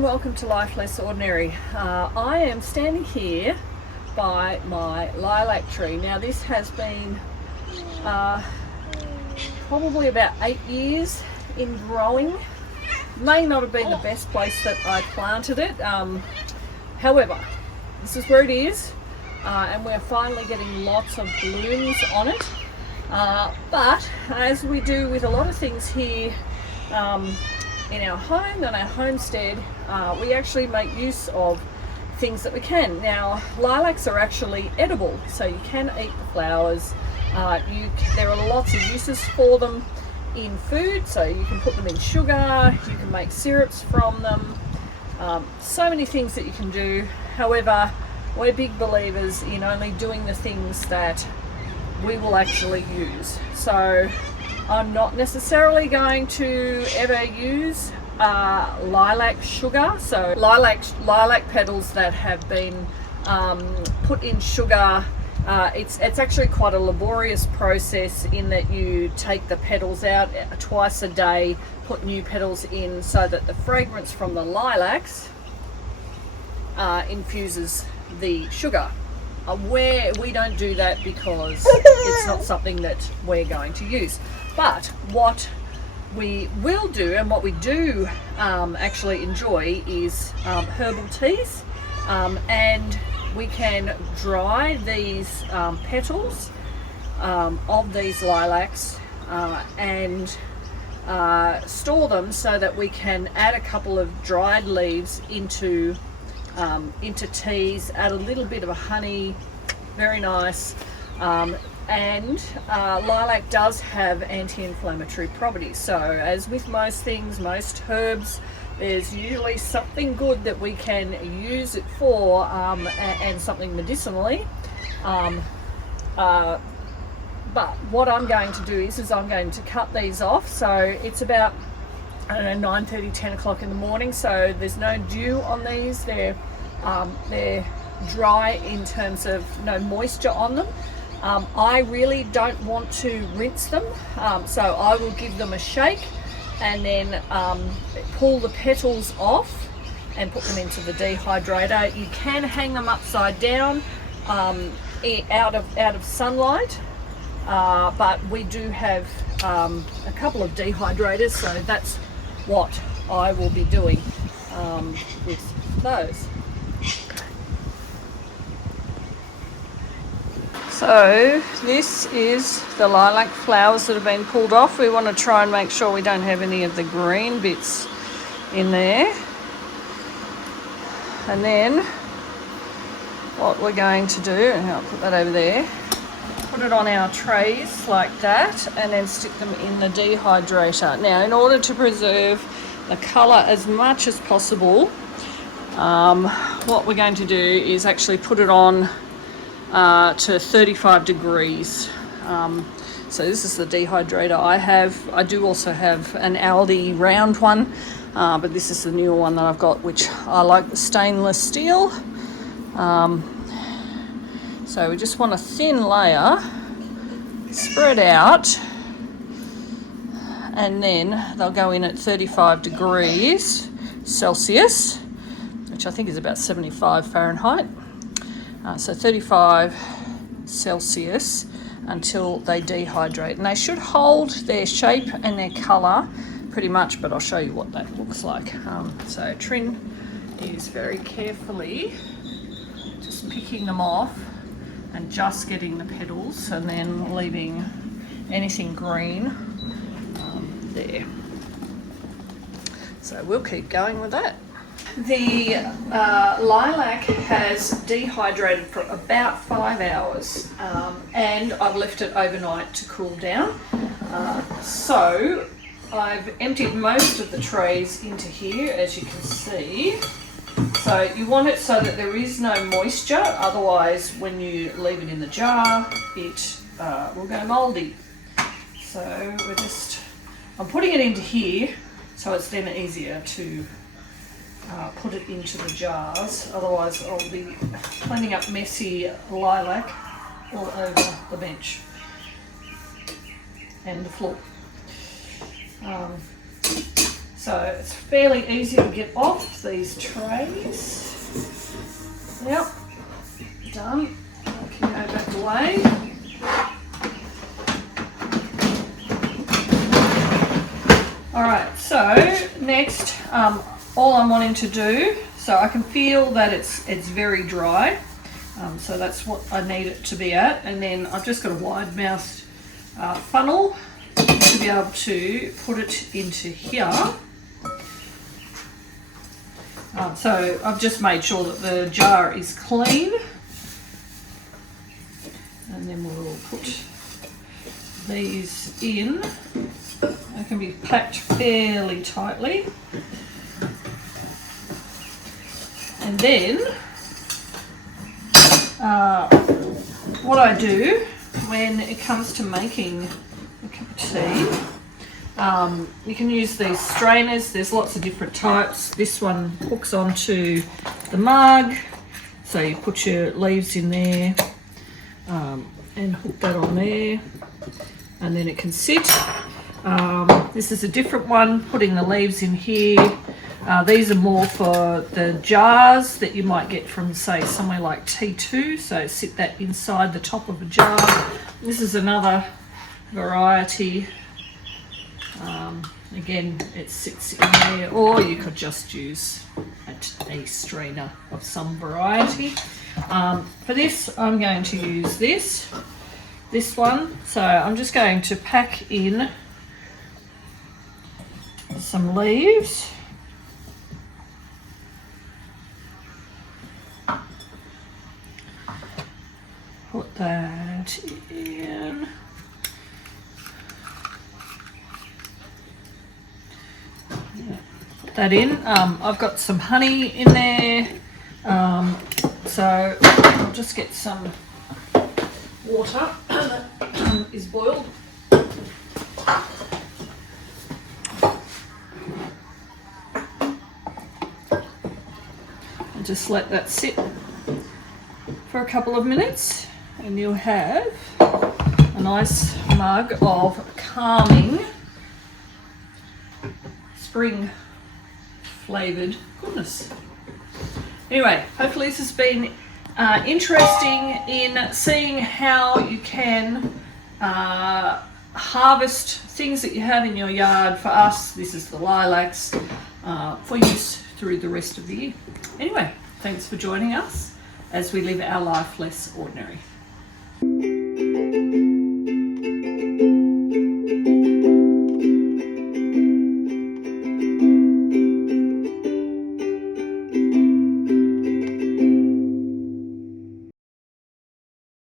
and welcome to Life Less Ordinary. I am standing here by my lilac tree. Now this has been probably about 8 years in growing. May not have been the best place that I planted it. However, this is where it is, and we're finally getting lots of blooms on it. But as we do with a lot of things here in our home, on our homestead, we actually make use of things that we can. Now, lilacs are actually edible, so you can eat the flowers. There are lots of uses for them in food, so you can put them in sugar, you can make syrups from them, so many things that you can do. However, we're big believers in only doing the things that we will actually use. So I'm not necessarily going to ever use lilac sugar, so lilac petals that have been put in sugar. It's actually quite a laborious process in that you take the petals out twice a day, put new petals in so that the fragrance from the lilacs infuses the sugar. We don't do that because it's not something that we're going to use. But what we will do, and what we do actually enjoy, is herbal teas, and we can dry these petals of these lilacs and store them so that we can add a couple of dried leaves into teas, add a little bit of honey, very nice. And lilac does have anti-inflammatory properties. So as with most things, most herbs, there's usually something good that we can use it for, and something medicinally. But what I'm going to do is I'm going to cut these off. So it's about, I don't know, 9:30, 10 o'clock in the morning. So there's no dew on these. They're dry in terms of no moisture on them. I really don't want to rinse them, so I will give them a shake and then pull the petals off and put them into the dehydrator. You can hang them upside down out of sunlight, but we do have a couple of dehydrators, so that's what I will be doing with those. So this is the lilac flowers that have been pulled off. We want to try and make sure we don't have any of the green bits in there. And then what we're going to do, and I'll put that over there, put it on our trays like that, and then stick them in the dehydrator. Now, in order to preserve the colour as much as possible, what we're going to do is actually put it on to 35 degrees. So this is the dehydrator I have. I do also have an Aldi round one, but this is the newer one that I've got, which I like, the stainless steel. So we just want a thin layer spread out, and then they'll go in at 35 degrees Celsius, which I think is about 75 Fahrenheit. So 35 Celsius until they dehydrate, and they should hold their shape and their colour pretty much, but I'll show you what that looks like. So Trin is very carefully just picking them off and just getting the petals, and then leaving anything green there. So we'll keep going with that. The lilac has dehydrated for about 5 hours, and I've left it overnight to cool down. So I've emptied most of the trays into here, as you can see. So you want it so that there is no moisture, otherwise when you leave it in the jar it will go mouldy. So I'm putting it into here so it's then easier to put it into the jars, otherwise I'll be cleaning up messy lilac all over the bench and the floor. So it's fairly easy to get off these trays. Yep, done. I can go back away. Alright, so next, all I'm wanting to do, so I can feel that it's very dry, so that's what I need it to be at, and then I've just got a wide-mouthed funnel to be able to put it into here. So I've just made sure that the jar is clean, and then we'll put these in. They can be packed fairly tightly, and then what I do when it comes to making a cup of tea, you can use these strainers. There's lots of different types. This one hooks onto the mug, so you put your leaves in there and hook that on there, and then it can sit. This is a different one, putting the leaves in here. These are more for the jars that you might get from, say, somewhere like T2, so sit that inside the top of a jar. This is another variety. Again, it sits in there, or you could just use a strainer of some variety. For this, I'm going to use this one. So I'm just going to pack in some leaves. Put that in. Put that in. I've got some honey in there, so I'll just get some water that is boiled. And just let that sit for a couple of minutes, and you'll have a nice mug of calming spring flavoured goodness. Anyway, hopefully this has been interesting in seeing how you can harvest things that you have in your yard. For us, this is the lilacs, for use through the rest of the year. Anyway, thanks for joining us as we live our life less ordinary.